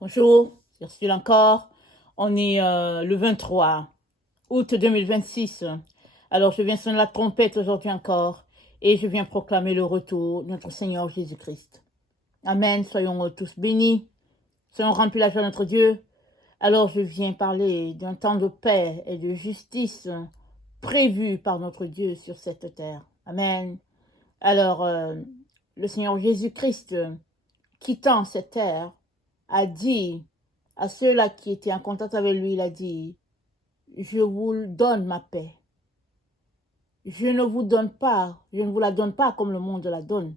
Bonjour, c'est Ursule encore. On est le 23 août 2026. Alors, je viens sonner la trompette aujourd'hui encore et je viens proclamer le retour de notre Seigneur Jésus-Christ. Amen. Soyons tous bénis. Soyons remplis de la joie de notre Dieu. Alors, je viens parler d'un temps de paix et de justice prévu par notre Dieu sur cette terre. Amen. Alors, le Seigneur Jésus-Christ, quittant cette terre, a dit à ceux-là qui étaient en contact avec lui, il a dit, je vous donne ma paix. Je ne vous la donne pas comme le monde la donne.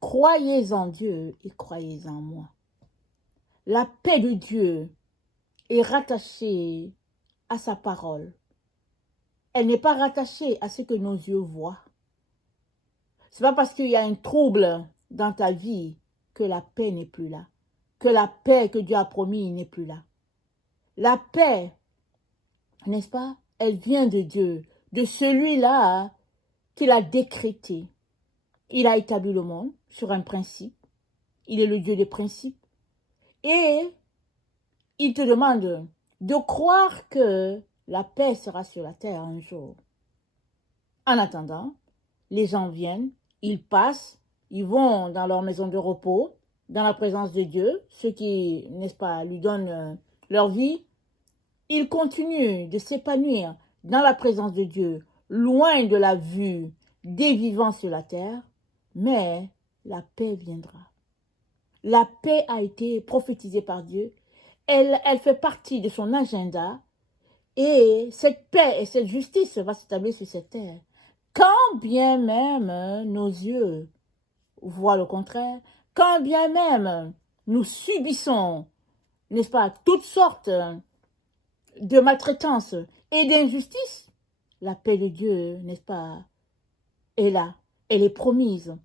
Croyez en Dieu et croyez en moi. La paix de Dieu est rattachée à sa parole. Elle n'est pas rattachée à ce que nos yeux voient. Ce n'est pas parce qu'il y a un trouble dans ta vie que la paix n'est plus là. Que la paix que Dieu a promis n'est plus là. La paix, n'est-ce pas? Elle vient de Dieu, de celui-là qu'il a décrété. Il a établi le monde sur un principe. Il est le Dieu des principes. Et il te demande de croire que la paix sera sur la terre un jour. En attendant, les gens viennent, ils passent, ils vont dans leur maison de repos, dans la présence de Dieu, ceux qui, n'est-ce pas, lui donnent leur vie. Ils continuent de s'épanouir dans la présence de Dieu, loin de la vue des vivants sur la terre, mais la paix viendra. La paix a été prophétisée par Dieu, elle fait partie de son agenda, et cette paix et cette justice va s'établir sur cette terre. Quand bien même nos yeux voient le contraire, quand bien même nous subissons, n'est-ce pas, toutes sortes de maltraitance et d'injustice, la paix de Dieu, n'est-ce pas, est là, elle est promise.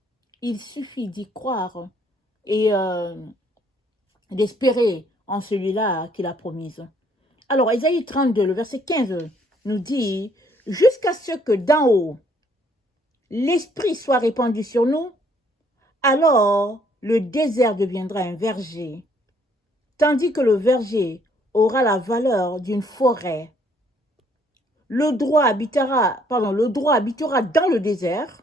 Il suffit d'y croire et d'espérer en celui-là qu'il a promise. Alors, Ésaïe 32, le verset 15 nous dit, « Jusqu'à ce que d'en haut, l'Esprit soit répandu sur nous, alors le désert deviendra un verger, tandis que le verger aura la valeur d'une forêt. Le droit habitera dans le désert,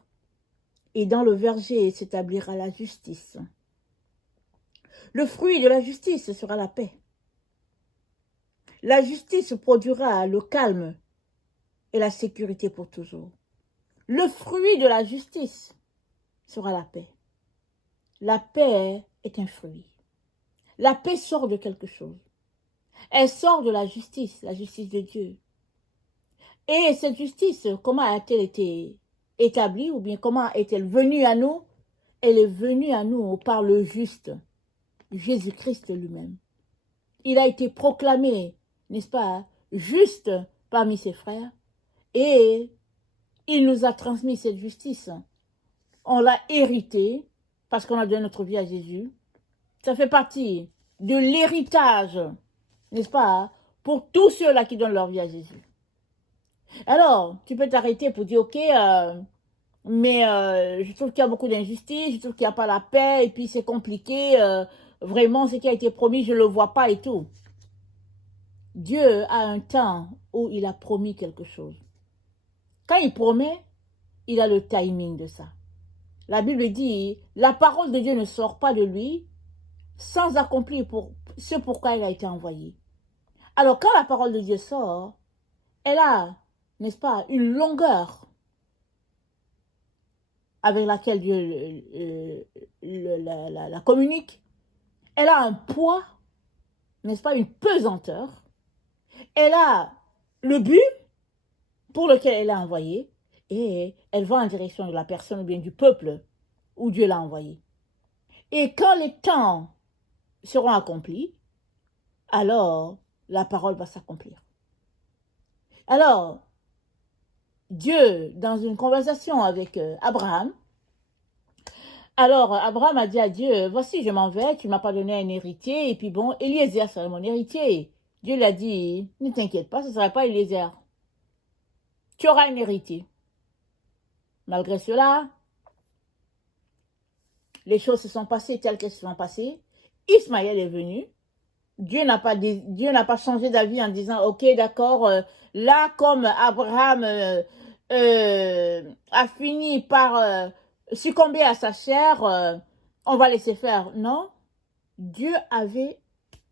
et dans le verger s'établira la justice. Le fruit de la justice sera la paix. La justice produira le calme et la sécurité pour toujours. Le fruit de la justice sera la paix. La paix est un fruit. La paix sort de quelque chose. Elle sort de la justice de Dieu. Et cette justice, comment a-t-elle été établie ou bien comment est-elle venue à nous? Elle est venue à nous par le juste, Jésus-Christ lui-même. Il a été proclamé, n'est-ce pas, juste parmi ses frères et il nous a transmis cette justice. On l'a hérité parce qu'on a donné notre vie à Jésus. Ça fait partie de l'héritage, n'est-ce pas, pour tous ceux-là qui donnent leur vie à Jésus. Alors, tu peux t'arrêter pour dire, ok, mais je trouve qu'il y a beaucoup d'injustice, je trouve qu'il n'y a pas la paix, et puis c'est compliqué, vraiment ce qui a été promis, je ne le vois pas et tout. Dieu a un temps où il a promis quelque chose. Quand il promet, il a le timing de ça. La Bible dit, la parole de Dieu ne sort pas de lui sans accomplir ce pourquoi elle a été envoyée. Alors quand la parole de Dieu sort, elle a, n'est-ce pas, une longueur avec laquelle Dieu la communique. Elle a un poids, n'est-ce pas, une pesanteur. Elle a le but pour lequel elle est envoyée et elle va en direction de la personne ou bien du peuple où Dieu l'a envoyée. Et quand les temps seront accomplis, alors la parole va s'accomplir. Alors, Dieu, dans une conversation avec Abraham, alors Abraham a dit à Dieu, voici je m'en vais, tu ne m'as pas donné un héritier, et puis bon, Eliezer serait mon héritier. Dieu lui a dit, ne t'inquiète pas, ce ne sera pas Eliezer. Tu auras un héritier. Malgré cela, les choses se sont passées telles qu'elles se sont passées, Ismaël est venu. Dieu n'a pas changé d'avis en disant, ok, d'accord, là, comme Abraham a fini par succomber à sa chair, on va laisser faire. Non, Dieu avait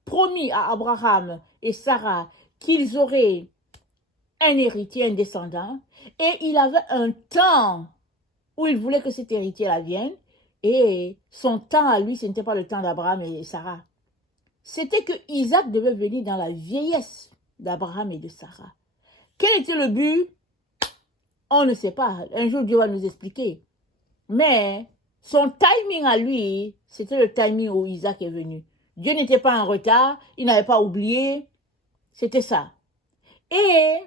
promis à Abraham et Sarah qu'ils auraient un héritier, un descendant, et il avait un temps où il voulait que cet héritier-là vienne, et son temps à lui, ce n'était pas le temps d'Abraham et Sarah. C'était que Isaac devait venir dans la vieillesse d'Abraham et de Sarah. Quel était le but? On ne sait pas. Un jour, Dieu va nous expliquer. Mais son timing à lui, c'était le timing où Isaac est venu. Dieu n'était pas en retard, il n'avait pas oublié. C'était ça. Et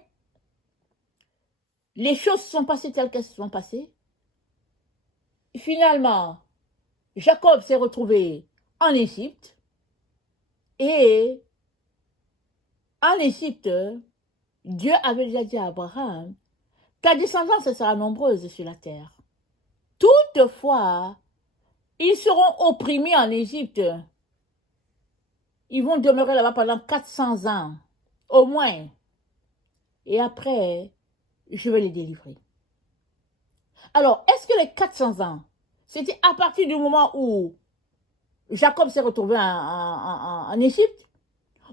les choses se sont passées telles qu'elles se sont passées. Finalement, Jacob s'est retrouvé en Égypte. Et en Égypte, Dieu avait déjà dit à Abraham, ta descendance sera nombreuse sur la terre. Toutefois, ils seront opprimés en Égypte. Ils vont demeurer là-bas pendant 400 ans, au moins. Et après, je vais les délivrer. Alors, est-ce que les 400 ans, c'était à partir du moment où Jacob s'est retrouvé en Égypte?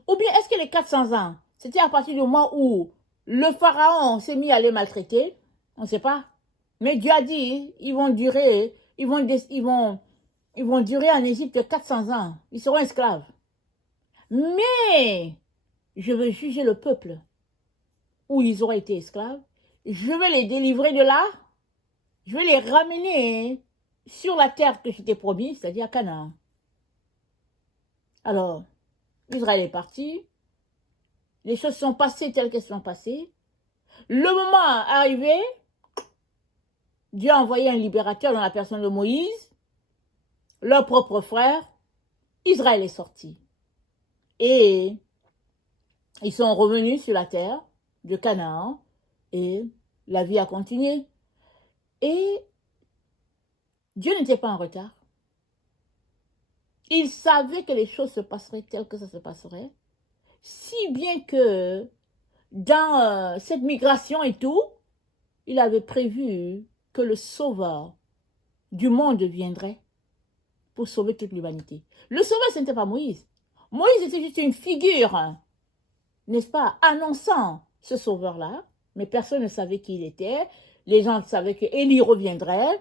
Ou bien est-ce que les 400 ans, c'était à partir du moment où le pharaon s'est mis à les maltraiter? On ne sait pas. Mais Dieu a dit, ils vont durer en Égypte 400 ans. Ils seront esclaves. Mais je vais juger le peuple où ils auront été esclaves. Je vais les délivrer de là. Je vais les ramener sur la terre que je t'ai promis, c'est-à-dire à Canaan. Alors, Israël est parti. Les choses sont passées telles qu'elles sont passées. Le moment arrivé, Dieu a envoyé un libérateur dans la personne de Moïse, leur propre frère. Israël est sorti. Et ils sont revenus sur la terre de Canaan et la vie a continué. Et Dieu n'était pas en retard. Il savait que les choses se passeraient telles que ça se passerait, si bien que dans cette migration et tout, il avait prévu que le sauveur du monde viendrait pour sauver toute l'humanité. Le sauveur, ce n'était pas Moïse. Moïse était juste une figure, n'est-ce pas, annonçant ce sauveur-là, mais personne ne savait qui il était. Les gens savaient qu'Élie reviendrait,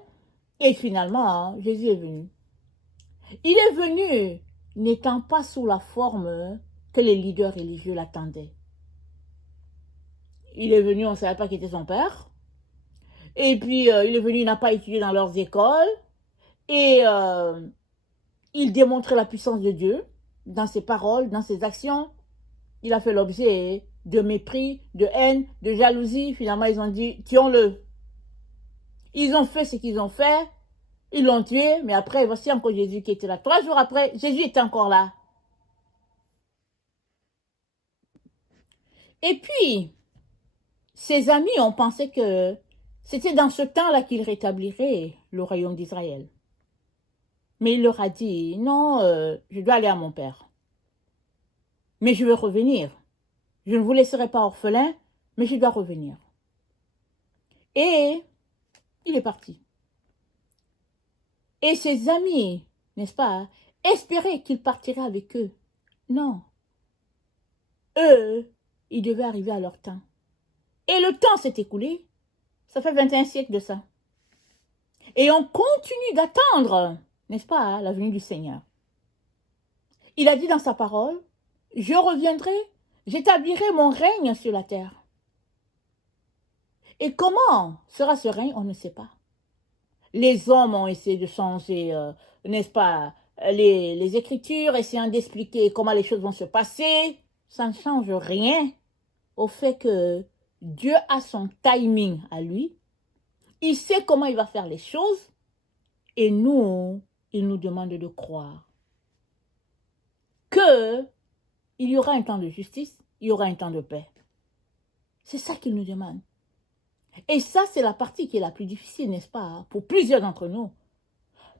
et finalement, Jésus est venu. Il est venu n'étant pas sous la forme que les leaders religieux l'attendaient. Il est venu, on ne savait pas qui était son père. Et puis, il est venu, il n'a pas étudié dans leurs écoles. Et il démontrait la puissance de Dieu dans ses paroles, dans ses actions. Il a fait l'objet de mépris, de haine, de jalousie. Finalement, ils ont dit, tuons-le. Ils ont fait ce qu'ils ont fait. Ils l'ont tué, mais après, voici encore Jésus qui était là. 3 jours après, Jésus était encore là. Et puis, ses amis ont pensé que c'était dans ce temps-là qu'il rétablirait le royaume d'Israël. Mais il leur a dit, non, je dois aller à mon père. Mais je vais revenir. Je ne vous laisserai pas orphelin, mais je dois revenir. Et il est parti. Et ses amis, n'est-ce pas, espéraient qu'il partirait avec eux. Non. Eux, ils devaient arriver à leur temps. Et le temps s'est écoulé. Ça fait 21 siècles de ça. Et on continue d'attendre, n'est-ce pas, la venue du Seigneur. Il a dit dans sa parole, je reviendrai, j'établirai mon règne sur la terre. Et comment sera ce règne, on ne sait pas. Les hommes ont essayé de changer, n'est-ce pas, les Écritures, essayant d'expliquer comment les choses vont se passer. Ça ne change rien au fait que Dieu a son timing à lui. Il sait comment il va faire les choses. Et nous, il nous demande de croire qu'il y aura un temps de justice, il y aura un temps de paix. C'est ça qu'il nous demande. Et ça, c'est la partie qui est la plus difficile, n'est-ce pas, pour plusieurs d'entre nous.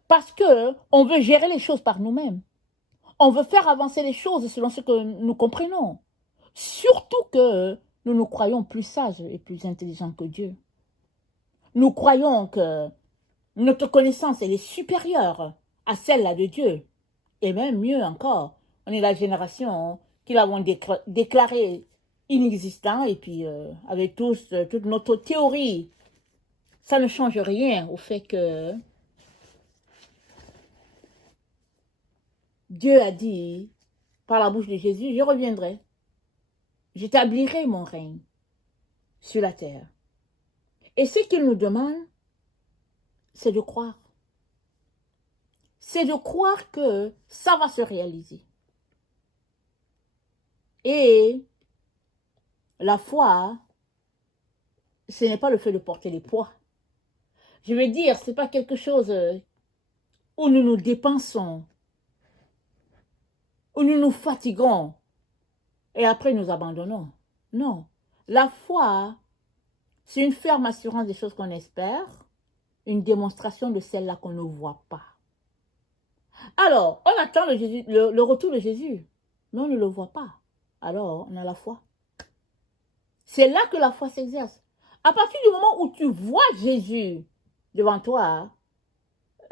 Parce qu'on veut gérer les choses par nous-mêmes. On veut faire avancer les choses selon ce que nous comprenons. Surtout que nous nous croyons plus sages et plus intelligents que Dieu. Nous croyons que notre connaissance, elle est supérieure à celle-là de Dieu. Et même mieux encore, on est la génération qui l'avons déclaré inexistant et puis avec toute notre théorie, ça ne change rien au fait que Dieu a dit par la bouche de Jésus, je reviendrai, j'établirai mon règne sur la terre. Et ce qu'il nous demande, c'est de croire. C'est de croire que ça va se réaliser. Et la foi, ce n'est pas le fait de porter les poids. Je veux dire, ce n'est pas quelque chose où nous nous dépensons, où nous nous fatiguons et après nous abandonnons. Non. La foi, c'est une ferme assurance des choses qu'on espère, une démonstration de celles-là qu'on ne voit pas. Alors, on attend le retour de Jésus, mais on ne le voit pas. Alors, on a la foi. C'est là que la foi s'exerce. À partir du moment où tu vois Jésus devant toi,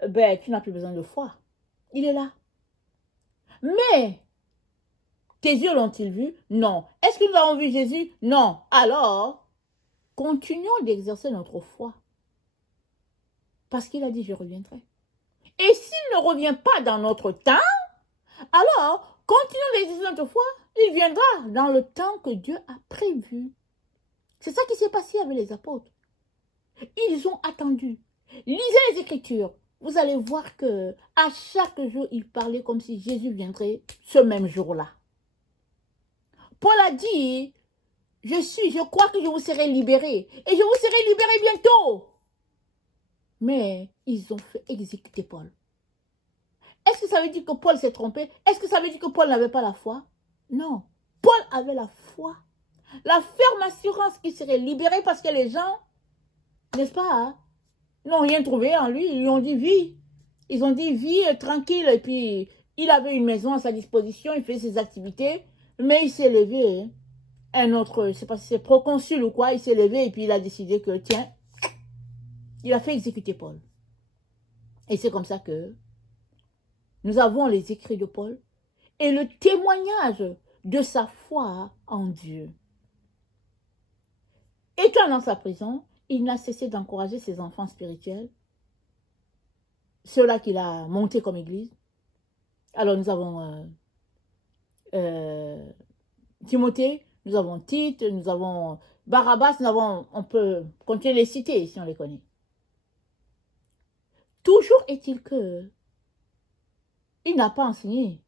ben, tu n'as plus besoin de foi. Il est là. Mais, tes yeux l'ont-ils vu? Non. Est-ce que nous avons vu Jésus? Non. Alors, continuons d'exercer notre foi. Parce qu'il a dit, je reviendrai. Et s'il ne revient pas dans notre temps, alors, continuons d'exercer notre foi. Il viendra dans le temps que Dieu a prévu. C'est ça qui s'est passé avec les apôtres. Ils ont attendu. Lisez les Écritures. Vous allez voir que à chaque jour, ils parlaient comme si Jésus viendrait ce même jour-là. Paul a dit, je crois que je vous serai libéré. Et je vous serai libéré bientôt. Mais ils ont fait exécuter Paul. Est-ce que ça veut dire que Paul s'est trompé? Est-ce que ça veut dire que Paul n'avait pas la foi? Non. Paul avait la foi. La ferme assurance qu'il serait libéré parce que les gens, n'est-ce pas, hein, n'ont rien trouvé en lui. Ils lui ont dit vie. Ils ont dit vie tranquille. Et puis, il avait une maison à sa disposition. Il fait ses activités. Mais il s'est levé. Un autre, je ne sais pas si c'est proconsul ou quoi, il s'est levé et puis il a décidé que, tiens, il a fait exécuter Paul. Et c'est comme ça que nous avons les écrits de Paul et le témoignage de sa foi en Dieu. Étant dans sa prison, il n'a cessé d'encourager ses enfants spirituels, ceux-là qu'il a montés comme église. Alors nous avons Timothée, nous avons Tite, nous avons Barabbas, on peut continuer les citer si on les connaît. Toujours est-il que il n'a pas enseigné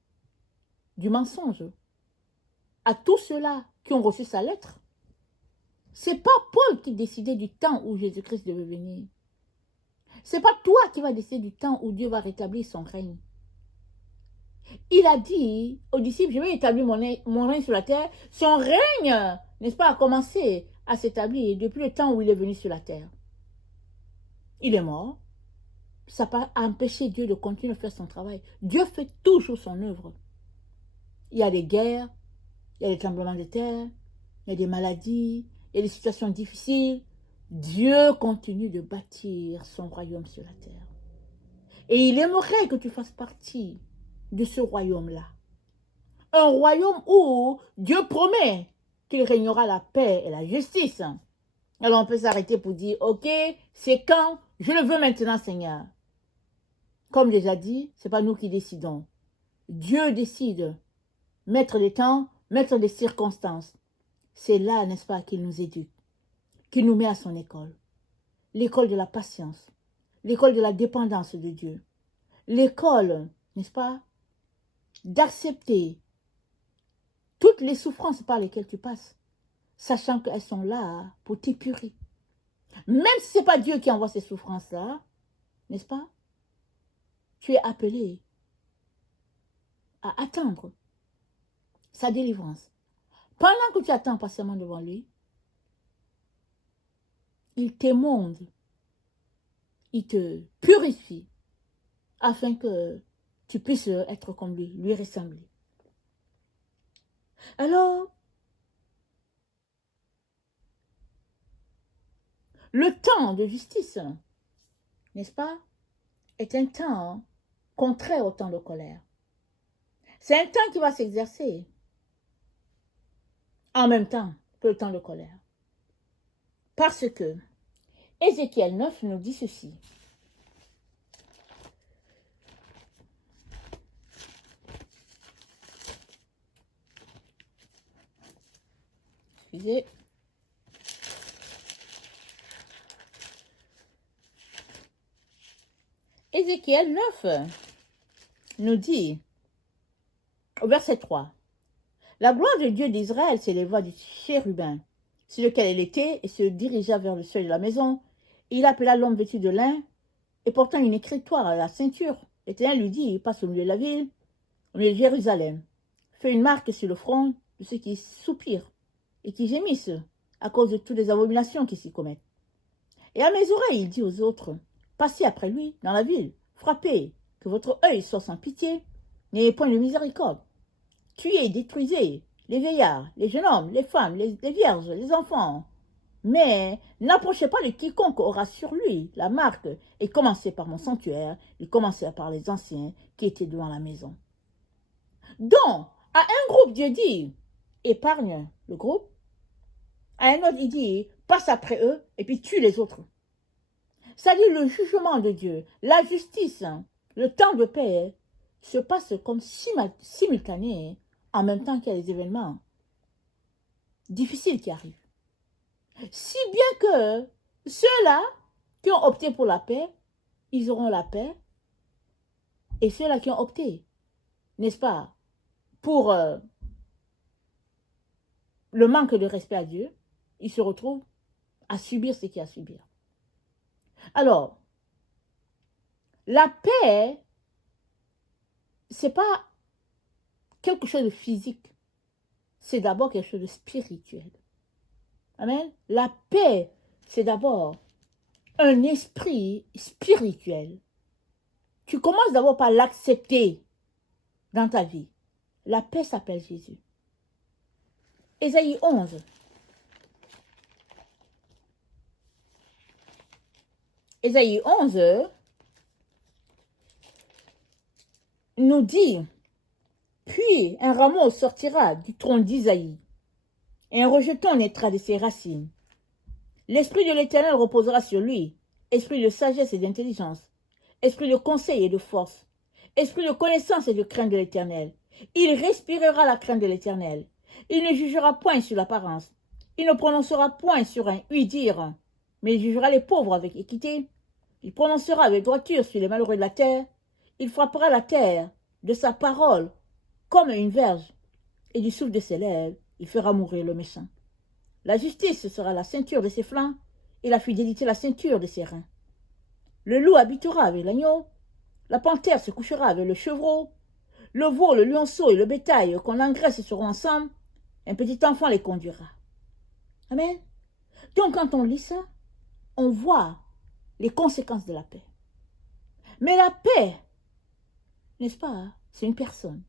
du mensonge à tous ceux-là qui ont reçu sa lettre. C'est pas Paul qui décidait du temps où Jésus-Christ devait venir. C'est pas toi qui vas décider du temps où Dieu va rétablir son règne. Il a dit aux disciples, je vais établir mon règne sur la terre. Son règne, n'est-ce pas, a commencé à s'établir depuis le temps où il est venu sur la terre. Il est mort. Ça n'a pas empêché Dieu de continuer à faire son travail. Dieu fait toujours son œuvre. Il y a des guerres, il y a des tremblements de terre, il y a des maladies, il y a des situations difficiles. Dieu continue de bâtir son royaume sur la terre. Et il aimerait que tu fasses partie de ce royaume-là. Un royaume où Dieu promet qu'il régnera la paix et la justice. Alors on peut s'arrêter pour dire, ok, c'est quand? Je le veux maintenant, Seigneur. Comme déjà dit, ce n'est pas nous qui décidons. Dieu décide, mettre les temps, mettre les circonstances. C'est là, n'est-ce pas, qu'il nous éduque, qu'il nous met à son école. L'école de la patience, l'école de la dépendance de Dieu. L'école, n'est-ce pas, d'accepter toutes les souffrances par lesquelles tu passes, sachant qu'elles sont là pour t'épurer. Même si ce n'est pas Dieu qui envoie ces souffrances-là, n'est-ce pas, tu es appelé à attendre sa délivrance. Pendant que tu attends patiemment devant lui, il t'émonde, il te purifie, afin que tu puisses être comme lui ressembler. Alors, le temps de justice, n'est-ce pas, est un temps contraire au temps de colère. C'est un temps qui va s'exercer en même temps que le temps de colère. Parce que Ézéchiel 9 nous dit ceci. Excusez. Ézéchiel 9 nous dit, au verset 3, « La gloire de Dieu d'Israël s'éleva du chérubin, sur lequel elle était, et se dirigea vers le seuil de la maison. Il appela l'homme vêtu de lin, et portant une écritoire à la ceinture. L'Éternel lui dit, passe au milieu de la ville, au milieu de Jérusalem. Fais une marque sur le front de ceux qui soupirent et qui gémissent à cause de toutes les abominations qui s'y commettent. Et à mes oreilles, il dit aux autres, passez après lui dans la ville, frappez, que votre œil soit sans pitié, n'ayez point de miséricorde. Tuez, détruisez les vieillards, les jeunes hommes, les femmes, les vierges, les enfants. Mais n'approchez pas de quiconque aura sur lui la marque, et commencez par mon sanctuaire, et commencez par les anciens qui étaient devant la maison. » Donc, à un groupe, Dieu dit, épargne le groupe. À un autre, il dit, passe après eux, et puis tue les autres. C'est-à-dire le jugement de Dieu, la justice, le temps de paix se passe comme simultané en même temps qu'il y a les événements difficiles qui arrivent. Si bien que ceux-là qui ont opté pour la paix, ils auront la paix. Et ceux-là qui ont opté, n'est-ce pas, pour le manque de respect à Dieu, ils se retrouvent à subir ce qu'il y a à subir. Alors, la paix, ce n'est pas quelque chose de physique. C'est d'abord quelque chose de spirituel. Amen. La paix, c'est d'abord un esprit spirituel. Tu commences d'abord par l'accepter dans ta vie. La paix s'appelle Jésus. Ésaïe 11. Ésaïe 11 nous dit, puis un rameau sortira du tronc d'Isaïe, et un rejeton naîtra de ses racines. L'esprit de l'Éternel reposera sur lui, esprit de sagesse et d'intelligence, esprit de conseil et de force, esprit de connaissance et de crainte de l'Éternel. Il respirera la crainte de l'Éternel. Il ne jugera point sur l'apparence. Il ne prononcera point sur un oui-dire, mais il jugera les pauvres avec équité. Il prononcera avec droiture sur les malheureux de la terre. Il frappera la terre de sa parole comme une verge, et du souffle de ses lèvres, il fera mourir le méchant. La justice sera la ceinture de ses flancs, et la fidélité la ceinture de ses reins. Le loup habitera avec l'agneau, la panthère se couchera avec le chevreau, le veau, le lionceau et le bétail qu'on engraisse seront ensemble, un petit enfant les conduira. Amen. Donc quand on lit ça, on voit les conséquences de la paix. Mais la paix, n'est-ce pas, c'est une personne.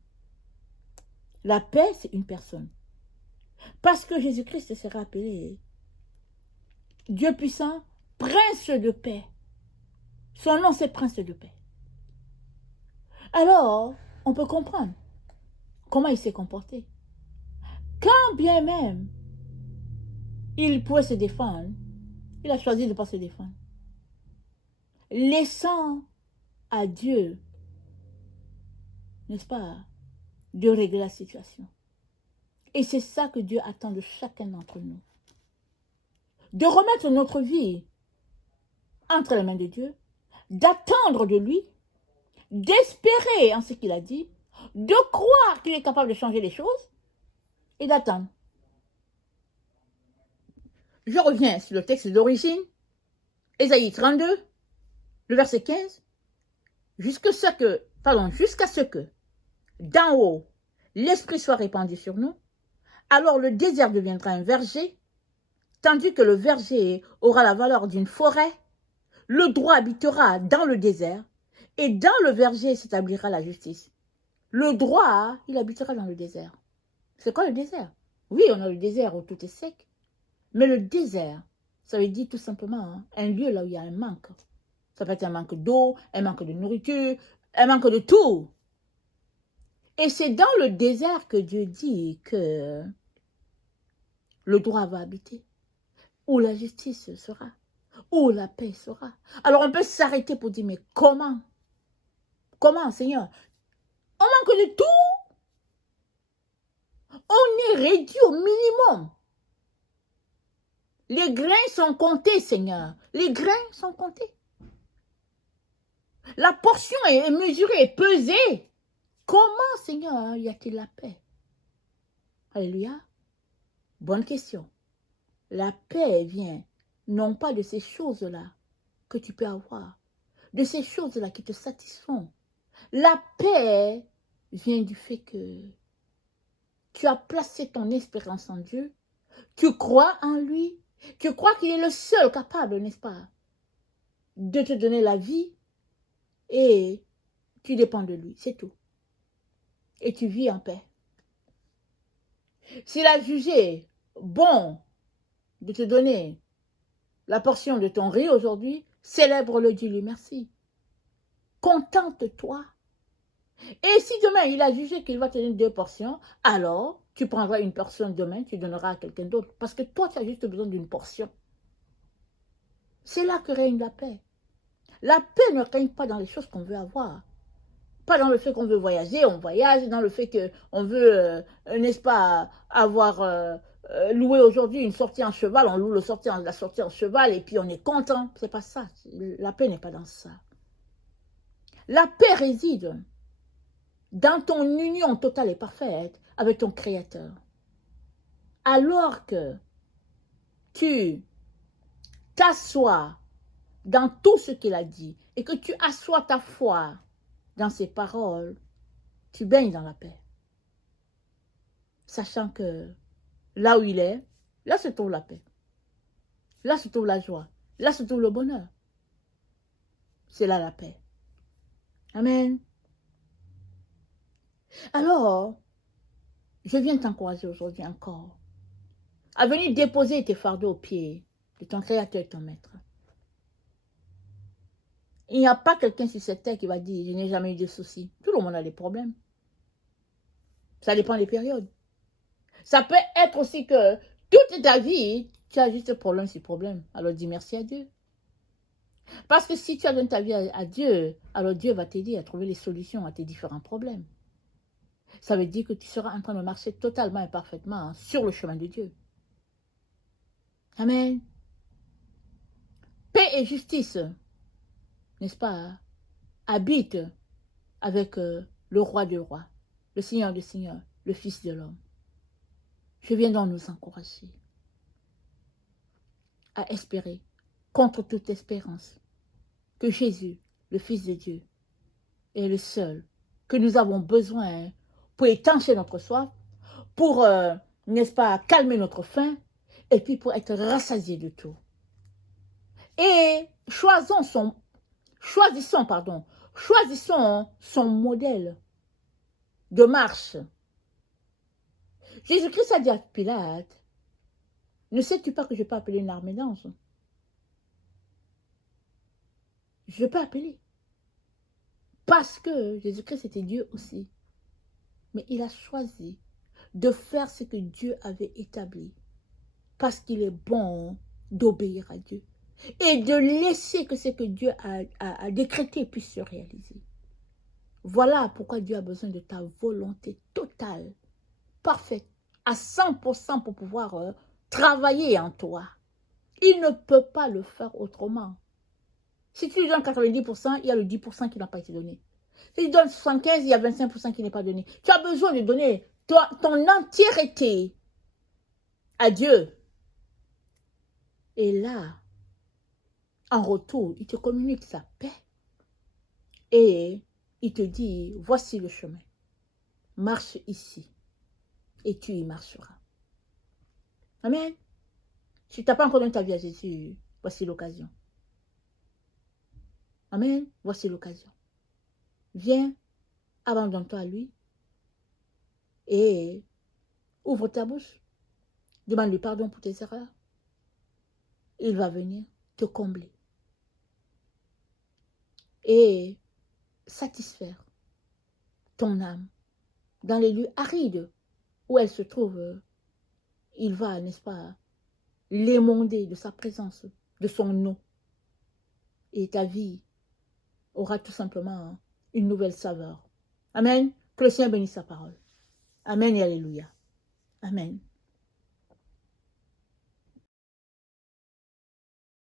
La paix, c'est une personne. Parce que Jésus-Christ sera appelé Dieu puissant, prince de paix. Son nom, c'est prince de paix. Alors, on peut comprendre comment il s'est comporté. Quand bien même il pouvait se défendre, il a choisi de ne pas se défendre. Laissant à Dieu, n'est-ce pas, de régler la situation. Et c'est ça que Dieu attend de chacun d'entre nous. De remettre notre vie entre les mains de Dieu, d'attendre de lui, d'espérer en ce qu'il a dit, de croire qu'il est capable de changer les choses et d'attendre. Je reviens sur le texte d'origine, Ésaïe 32, le verset 15, jusqu'à ce que, d'en haut, l'Esprit soit répandu sur nous, alors le désert deviendra un verger, tandis que le verger aura la valeur d'une forêt, le droit habitera dans le désert, Et dans le verger s'établira la justice. Le droit, il habitera dans le désert. C'est quoi le désert? Oui, on a le désert où tout est sec. Mais le désert, ça veut dire tout simplement un lieu là où il y a un manque. Ça peut être un manque d'eau, un manque de nourriture, un manque de tout. Et c'est dans le désert que Dieu dit que le droit va habiter, où la justice sera, où la paix sera. Alors on peut s'arrêter pour dire, mais comment? Comment, Seigneur? On manque de tout. On est réduit au minimum. Les grains sont comptés, Seigneur. Les grains sont comptés. La portion est mesurée, est pesée. Comment, Seigneur, y a-t-il la paix? Alléluia. Bonne question. La paix vient non pas de ces choses-là que tu peux avoir, de ces choses-là qui te satisfont. La paix vient du fait que tu as placé ton espérance en Dieu, tu crois en lui, tu crois qu'il est le seul capable, n'est-ce pas, de te donner la vie et tu dépends de lui, c'est tout. Et tu vis en paix. S'il a jugé bon de te donner la portion de ton riz aujourd'hui, célèbre-le, dis-lui merci. Contente-toi. Et si demain il a jugé qu'il va te donner 2 portions, alors tu prendras une portion demain, tu donneras à quelqu'un d'autre. Parce que toi, tu as juste besoin d'une portion. C'est là que règne la paix. La paix ne règne pas dans les choses qu'on veut avoir. Pas dans le fait qu'on veut voyager, on voyage, dans le fait qu'on veut, n'est-ce pas, avoir loué aujourd'hui une sortie en cheval, on loue la sortie en cheval et puis on est content. C'est pas ça. La paix n'est pas dans ça. La paix réside dans ton union totale et parfaite avec ton Créateur. Alors que tu t'assois dans tout ce qu'il a dit et que tu assois ta foi dans ses paroles, tu baignes dans la paix. Sachant que là où il est, là se trouve la paix. Là se trouve la joie. Là se trouve le bonheur. C'est là la paix. Amen. Alors, je viens t'encourager aujourd'hui encore à venir déposer tes fardeaux aux pieds de ton Créateur et ton Maître. Il n'y a pas quelqu'un sur cette terre qui va dire « je n'ai jamais eu de soucis ». Tout le monde a des problèmes. Ça dépend des périodes. Ça peut être aussi que toute ta vie, tu as juste problème sur problème. Alors dis merci à Dieu. Parce que si tu as donné ta vie à Dieu, alors Dieu va t'aider à trouver les solutions à tes différents problèmes. Ça veut dire que tu seras en train de marcher totalement et parfaitement sur le chemin de Dieu. Amen. Paix et justice, n'est-ce pas, habitent avec le roi des rois, le Seigneur des seigneurs, le Fils de l'homme. Je viens donc nous encourager à espérer, contre toute espérance, que Jésus, le Fils de Dieu, est le seul que nous avons besoin pour étancher notre soif, pour, n'est-ce pas, calmer notre faim, et puis pour être rassasié de tout. Et choisissons son modèle de marche. Jésus-Christ a dit à Pilate, ne sais-tu pas que je peux appeler une armée d'anges? Je peux appeler. Parce que Jésus-Christ était Dieu aussi. Mais il a choisi de faire ce que Dieu avait établi. Parce qu'il est bon d'obéir à Dieu. Et de laisser que ce que Dieu a décrété puisse se réaliser. Voilà pourquoi Dieu a besoin de ta volonté totale, parfaite, à 100% pour pouvoir travailler en toi. Il ne peut pas le faire autrement. Si tu lui donnes 90%, il y a le 10% qui n'a pas été donné. Si tu donnes 75%, il y a 25% qui n'est pas donné. Tu as besoin de donner ton entièreté à Dieu. Et là, en retour, il te communique sa paix. Et il te dit, voici le chemin. Marche ici. Et tu y marcheras. Amen. Si tu n'as pas encore donné ta vie à Jésus, voici l'occasion. Amen. Voici l'occasion. Viens, abandonne-toi à lui et ouvre ta bouche. Demande-lui pardon pour tes erreurs. Il va venir te combler et satisfaire ton âme dans les lieux arides où elle se trouve. Il va, n'est-ce pas, l'émonder de sa présence, de son nom. Et ta vie aura tout simplement une nouvelle saveur. Amen. Que le Seigneur bénisse sa parole. Amen et alléluia. Amen.